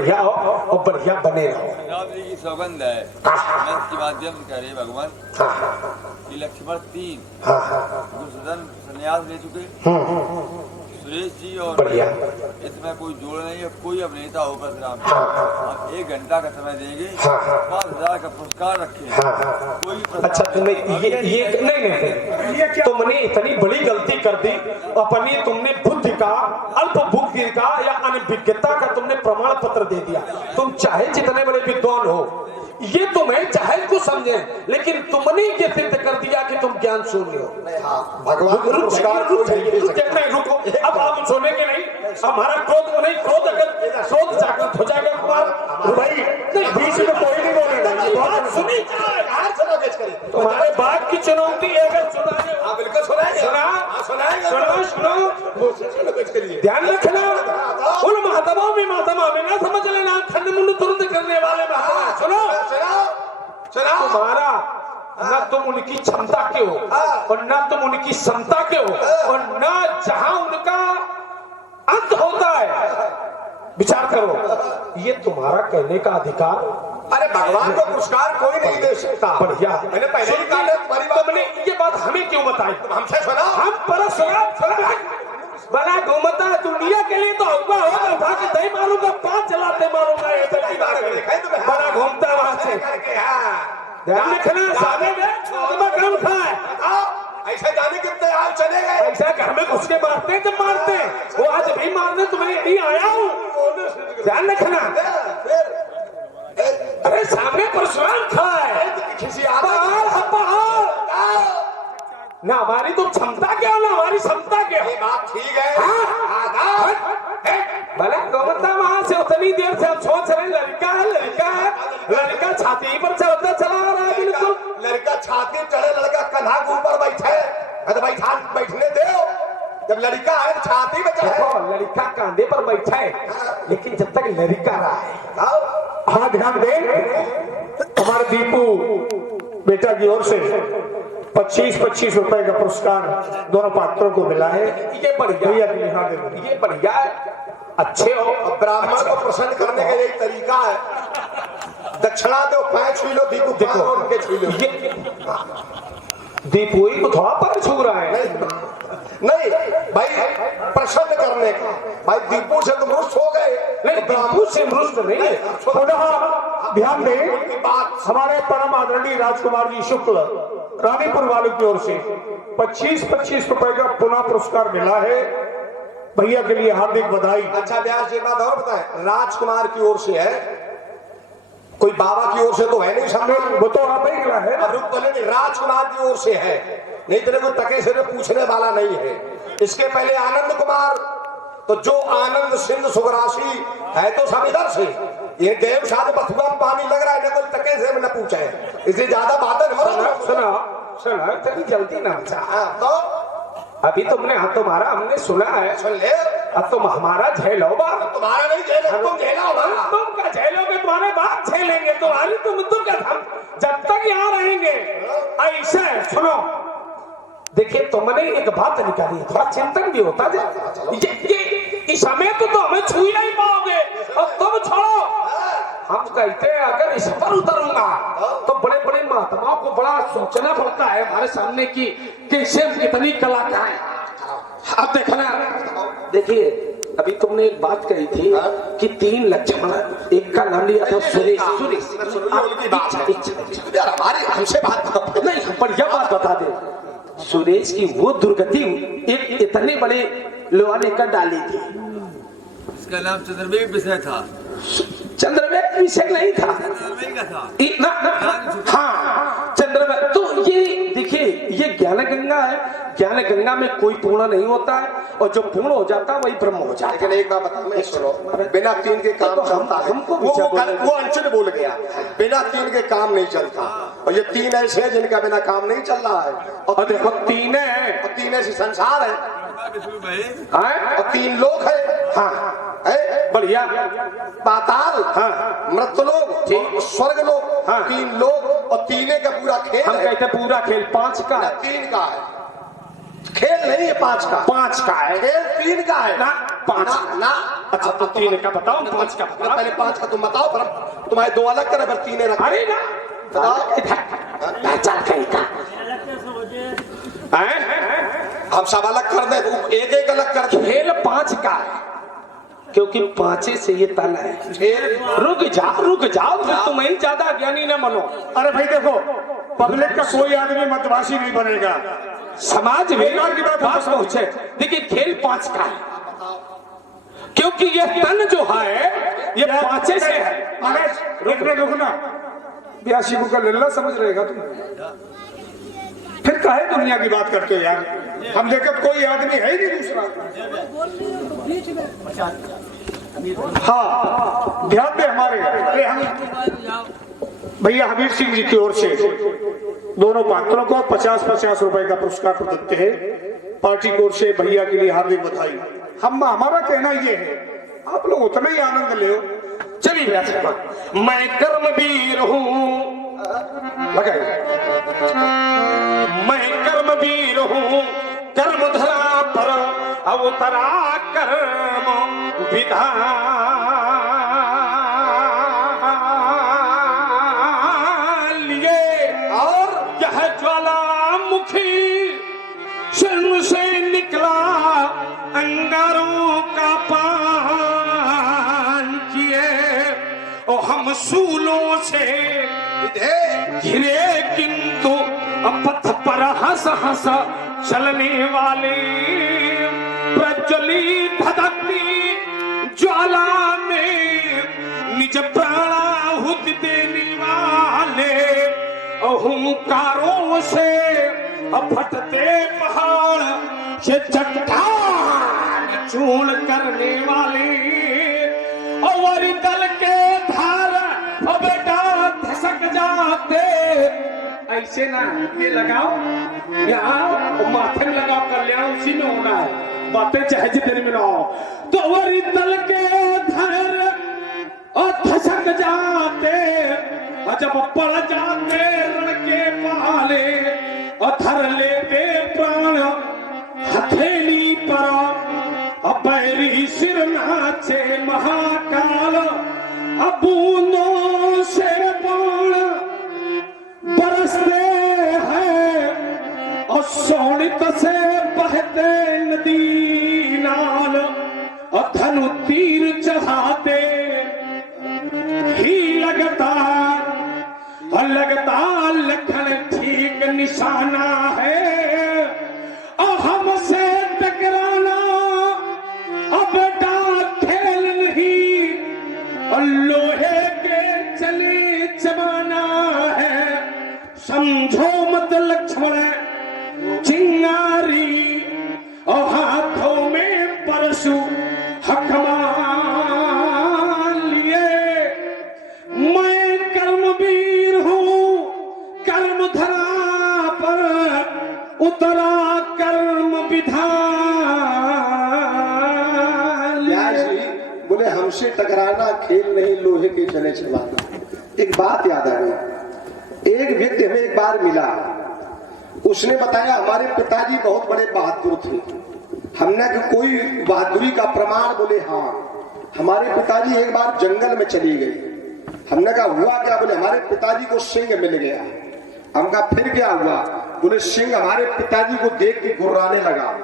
बढ़िया हो और बढ़िया बने रहो। राम जी की सौगंध है मंच के माध्यम से कह रहे भगवान कि लक्ष्मण 3 गुरुसदन संन्यास ले चुके, सुरेश जी और बढ़िया इसमें कोई जोड़ नहीं है, कोई अभिनेता हो परशुराम जी। हम 1 घंटा का समय देंगे, 5000 का पुरस्कार रखे। कोई अच्छा तुम्हें ये नहीं तुमने इतनी बड़ी गलती कर दी, अपनी तुमने बुद्धि का, अल्प बुद्धि का या अनभिज्ञता का तुमने प्रमाण पत्र दे दिया। तुम चाहे जितने बड़े विद्वान हो, ये तुम्हें चाहे कुछ समझे, लेकिन तुमने ये सिद्ध कर दिया कि तुम ज्ञान शून्य हो। भगवान रुको, अब आप सुनेंगे नहीं। हमारा क्रोध नहीं, क्रोध अगर क्रोध जागृत हो जाएगा तुम्हारा भाई, बीच में कोई नहीं बोलेगा। बात सुनी तुम्हारे बात की चुनौती है, अगर सुनाने बिल्कुल सुनाएंगे, सुनो ध्यान रखना। उन महात्माओं में महात्मा में ना समझ लेना, खंड मुंड तुरंत करने वाले महात्मा। सुनो तुम्हारा न तुम उनकी क्षमता के हो और न तुम उनकी क्षमता के हो, और न जहां उनका अंत होता है। विचार करो, ये तुम्हारा कहने का अधिकार। अरे भगवान को पुरस्कार कोई नहीं दे सकता। बढ़िया, मैंने पहले ही कहा तुमने ये बात हमें क्यों बताई? हमसे सुना, हम परशुराम बड़ा घूमता दुनिया के लिए तो हुआ होगा, भाग नहीं मारूंगा, 5 चलाते मारूंगा, ये बड़ा घूमता वहां से। ध्यान रखना, सामने काम खाए ऐसे जाने कितने हाल चले गए। ऐसा घर में घुस के मारते हैं, जब मारते हैं वो आज भी मारने तुम्हें यही आया हूँ। ध्यान रखना। अरे सामने परशुराम खड़ा है, पहाड़ ना हमारी तो क्षमता क्या, ना हमारी क्षमता क्या। बात ठीक है। भले गोमता वहां से उतनी देर से हम सोच रहे लड़का है, लड़का छाती पर चलता चला आ रहा है। बिल्कुल लड़का छाती चढ़े, लड़का कन्हा के ऊपर बैठे, बैठने दो। जब लड़का है छाती में चढ़े, लड़का कांधे पर बैठा है, लेकिन जब तक लड़का रहा है। हाँ ध्यान दे, हमारे दीपू बेटा की ओर से 25-25 रुपए का पुरस्कार दोनों पात्रों को मिला है। ये बढ़िया, ये बढ़िया है, अच्छे हो। ब्राह्मण को प्रसन्न करने का यही तरीका है। दक्षिणा दो, 5 किलो दीपू, देखो उनके छू लो। दीपू ही को थोड़ा पर छू रहा है। नहीं भाई, प्रसन्न करने का। भाई दीपू से तुम रुष्ट हो गए, नहीं दीपू से रुष्ट नहीं है। ध्यान दें, हमारे परम आदरणीय राजकुमार जी शुक्ल रानीपुर वालों की ओर से 25-25 रुपए का पुनः पुरस्कार मिला है। भैया के लिए हार्दिक बधाई। अच्छा व्यास जी, एक बात और बताएं, राजकुमार की ओर से है, कोई बाबा की ओर से तो है नहीं। सामने वो तो आप ही का है, राजकुमार की ओर से है, नहीं तो कोई तके से पूछने वाला नहीं है। इसके पहले आनंद कुमार, तो जो आनंद सिंध सुगरासी है तो सब इधर से। ये देव साथ बथुआ में पानी लग रहा है, ना कोई तके से न पूछे, इसलिए ज्यादा बातें सुना तभी जल्दी ना। तो अभी तुमने हाथ तुम्हारा हमने सुना है, सुन ले। अब तुम हमारा झेलोगा। तुम्हारा नहीं झेलो, तुम झेलोगे। तुम क्या झेलोगे, तुम्हारे बात झेलेंगे। तुम्हारी तुम तो क्या, हम जब तक यहाँ रहेंगे ऐसा है। सुनो देखिए, तुमने एक बात निकाली, थोड़ा चिंतन भी होता है। ये इस समय तो हमें छू ही नहीं पाओगे, और तुम छोड़ो। हम कहते हैं अगर इस पर उतरूंगा तो बड़े बड़े महात्माओं को बड़ा सोचना पड़ता है हमारे सामने की कैसे कितनी कला क्या है। अब देखना, देखिए अभी तुमने एक बात कही थी कि 3 लक्ष्मण, एक का नाम लिया था सुरेश। हमसे बात नहीं, बढ़िया बात बता दे। सुरेश की वो दुर्गति एक इतने बड़े लोहा लेकर डाली थी। इसका नाम चंद्रवेग विषय था। चंद्रवेग विषय नहीं था, हाँ चंद्रवेग। तो ये देखिए, ये ज्ञान गंगा है। ज्ञान गंगा में कोई पूर्ण नहीं होता है, और जो पूर्ण हो जाता है वही ब्रह्म हो जाता है। लेकिन एक बात बता, मैं सुनो, बिना 3 के काम चलता है। वो अंचल बोल गया, बिना 3 के काम नहीं चलता। और ये 3 ऐसे हैं जिनका बिना काम नहीं चल रहा है। और देखो 3 है, 3 ऐसी संसार है, और 3 लोग है। हाँ बढ़िया, पाताल, हाँ, मृतलोक, स्वर्ग लोक, हाँ, 3 लोग, और 3 का पूरा खेल। हम कहते पूरा खेल 5 का है। 3 का है खेल, नहीं है 5 का। 5 का है खेल, 3 का है ना। 5 ना ना अच्छा तो 3 का बताओ, 5 का बताओ। पहले 5 का तुम बताओ, फिर तुम्हारे 2 अलग करे, फिर 3 रख। अरे ना बताओ चल कहीं का हम सब अलग कर दे, तुम एक एक अलग कर दे। खेल 5 का है क्योंकि 5 से ये तन है। रुक जाओ फिर तुम ही ज्यादा ज्ञानी न बनो। अरे भाई देखो, पब्लिक का कोई आदमी मतवासी नहीं बनेगा। समाज में बेकार की बात बात पहुंचे। देखिए खेल 5 का है क्योंकि ये तन जो है ये 5 से है। महाराज रुकना, 82 को का लल्ला समझ रहेगा तुम? फिर काहे दुनिया की बात करते हो यार? हम देखो कोई आदमी है ही नहीं दूसरा। हाँ ध्यान दे हमारे। अरे हम भैया हमीर सिंह जी की ओर से दोनों पात्रों को 50-50 रुपए का पुरस्कार प्रदत्त है। पार्टी की ओर से भैया के लिए हार्दिक बधाई। हमारा कहना ये है, आप लोग उतना ही आनंद ले। चलिए मैं कर्मवीर हूँ, मैं कर्मवीर हूँ, कर्म धरा पर अवतरा कर्म विधान लिए। और यह ज्वालामुखी शर्म से निकला अंगारों का पान किए और हम सूलों से घिरे किंतु पथ पर हंस हंस चलने वाले प्रज्वली धधकती ज्वाला में निज प्राणाहुति देने वाले अहंकारों से फटते पहाड़ से चट्टान चूर्ण करने वाले और दल के धार बेटा धसक जाते। ऐसे ना ये लगाओ यहाँ माथे में लगाओ कर लिया, उसी में होना है। बातें चाहे जितने में लाओ तो वरी दल के धर और धसक जाते और जब पड़ जाते रण के पाले और धर लेते प्राण हथेली पर और बैरी सिर नाचे महाकाल। बूंदों से बाण बरसते हैं और शोणित से बहते नदी नाल और धनु तीर चढ़ाते ही लगातार और लगातार लखन ठीक निशाना है और हमसे टकराना अब बेटा खेल नहीं और लोहे के चले जमाना है। समझो मत लक्ष्मण चिंगारी और हाथों में परशु हकमा लिए। मैं कर्मवीर हूँ, कर्म धरा पर उतरा कर्म विधान। बोले हमसे टकराना खेल नहीं, लोहे के चले चलाना। एक बात याद आ गई, एक व्यक्ति हमें एक बार मिला, उसने बताया हमारे पिताजी बहुत बड़े बहादुर थे। हमने कि कोई बहादुरी का प्रमाण? बोले हाँ, हमारे पिताजी एक बार जंगल में चली गई। हमने कहा हुआ क्या? बोले हमारे पिताजी को सिंह मिल गया। हम कहा फिर क्या हुआ? बोले सिंह हमारे पिताजी को देख के गुर्राने लगा।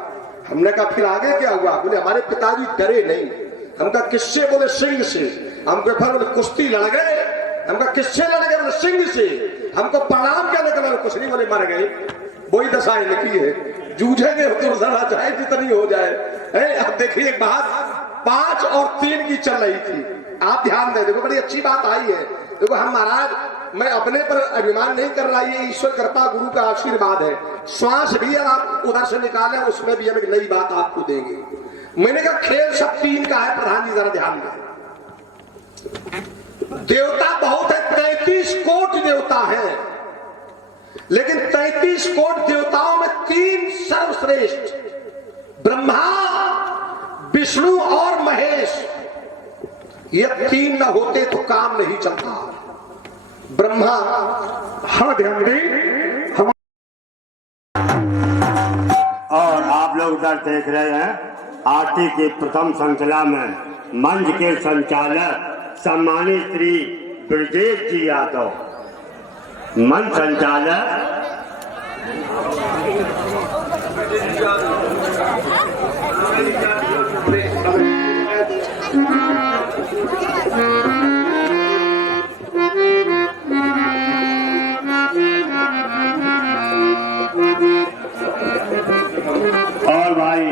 हमने कहा फिर आगे क्या हुआ? बोले हमारे पिताजी डरे नहीं। हम कहा किससे? बोले सिंह से। हमको फिर बोले कुश्ती लड़ गए। हम कहा किससे लड़ गए? बोले सिंह से। हमको प्रणाम क्या निकला? कुछ नहीं, बोले मर गए। वही दशाएं लिखी है, जूझेंगे तो जरा चाहे जितनी हो जाए। अब देखिए एक बात 5 और 3 की चल रही थी, आप ध्यान दें। देखो बड़ी अच्छी बात आई है। देखो हम महाराज, मैं अपने पर अभिमान नहीं कर रहा, ये ईश्वर कृपा गुरु का आशीर्वाद है। श्वास भी आप उधर से निकालें, उसमें भी हम एक नई बात आपको देंगे। मैंने कहा खेल सब 3 का है। प्रधान जी जरा ध्यान दें, देवता बहुत है, 33 कोटि देवता है, लेकिन 33 कोटि देवताओं में 3 सर्वश्रेष्ठ, ब्रह्मा, विष्णु और महेश। ये 3 न होते तो काम नहीं चलता। ब्रह्मा, हाँ ध्यान दें। और आप लोग उधर देख रहे हैं आरती की प्रथम श्रृंखला में मंच के संचालक सम्मानित श्री ब्रजेश जी यादव, मंच संचालक और भाई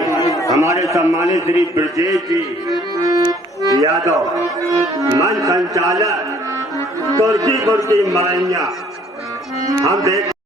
हमारे सम्मानित श्री ब्रजेश जी यादव, मंच संचालक तुर्की बुर्की मलैया। हम देख